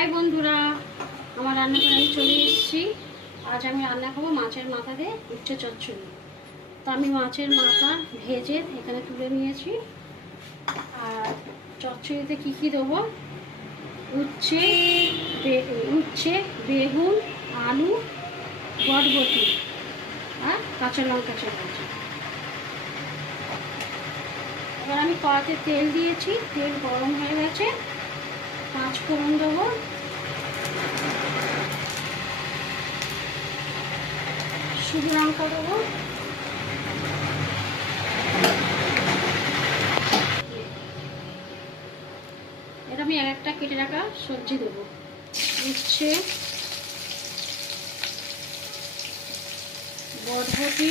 High বন্ধুরা, আমার রান্নাঘরে আমি চলে এসেছি। আজ আমি রান্না করবো মাছের মাথা দিয়ে উচ্ছে চচ্চড়ি। তো আমি মাছের মাথা ভেজে এখানে তুলে নিয়েছি। আর চচ্চড়িতে কী কী দেবো: উচ্ছে, বেগুন, আলু, বরবটি আর কাঁচা লঙ্কা চেঁচা। এবার আমি কড়াতে তেল দিয়েছি, তেল গরম হয়ে গেছে। 5 ফোড়ন দেবো, শুকনো লঙ্কা দেবো, এটা আমি একটা কেটে রাখা সবজি দেবো: উচ্ছে, বরবটি,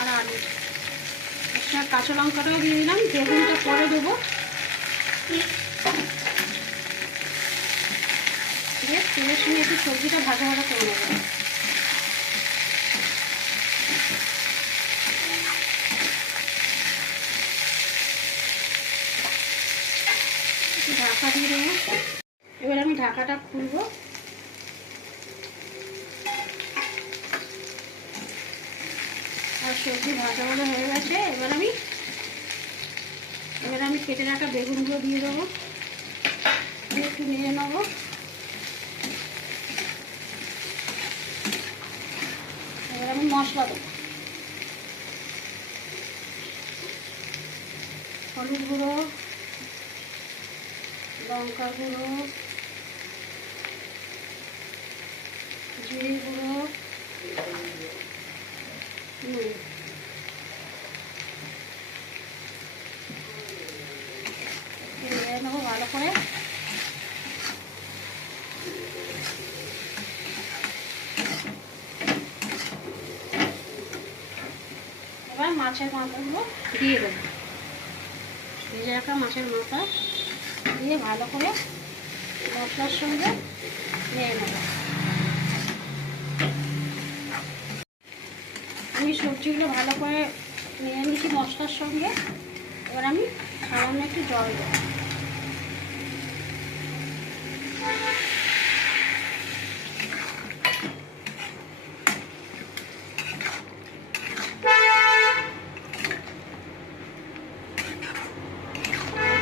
আর আলু। একটা কাঁচা লঙ্কাটাও দিয়ে দিলাম, বেগুনটা পরে দেবো। তেলের সঙ্গে একটু সবজিটা ভাজা ভাজা করে নেবো। ঢাকা দিয়ে দেবো। এবার আমি ঢাকাটা খুলবো। আর সবজি ভাজা ভাজা হয়ে গেছে। এবার আমি কেটে রাখা বেগুনগুলো দিয়ে দেবো, একটু নেড়ে নেবো। এবার আমি মশলা দেবো: হলুদ গুঁড়ো, লঙ্কা গুঁড়ো, জিরে গুঁড়ো, নুন। নেড়ে নেবো ভালো করে। এবার মাছের মাথাগুলো দিয়ে দেবো, ভেজে রাখা মাছের মাথা দিয়ে ভালো করে মশলার সঙ্গে নেড়ে নেব। আমি সবজিগুলো ভালো করে নিয়ে নিয়েছি মশলার সঙ্গে। এবার আমি সামান্য একটু জল দেবো।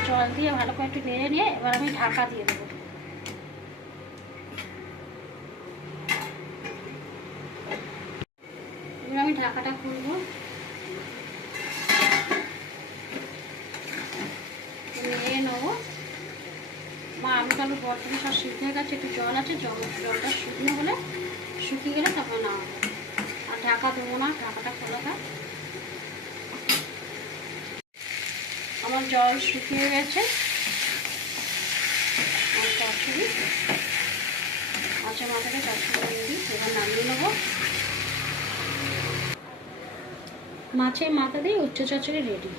জল দিয়ে ভালো করে একটু নেড়ে নিয়ে এবার আমি ঢাকা দিয়ে দেবো। এবার আমি ঢাকাটা খুলবো, নেড়ে নেবো। আলু টালু বরবটি সব সিদ্ধ হয়ে গেছে, একটু জল আছে, জলটা শুকনো হলে শুকিয়ে গেলে তখন না হবে। আর ঢাকা দেবো না, ঢাকাটা খোলা থাক। আমার জল শুকিয়ে গেছে। আর চচ্চড়ি মাছের মাথাটা চচ্চড়ি দিয়ে দিই। এবার নামিয়ে নেবো। মাছের মাথা দিয়ে উচ্ছে চচ্চড়ি রেডি।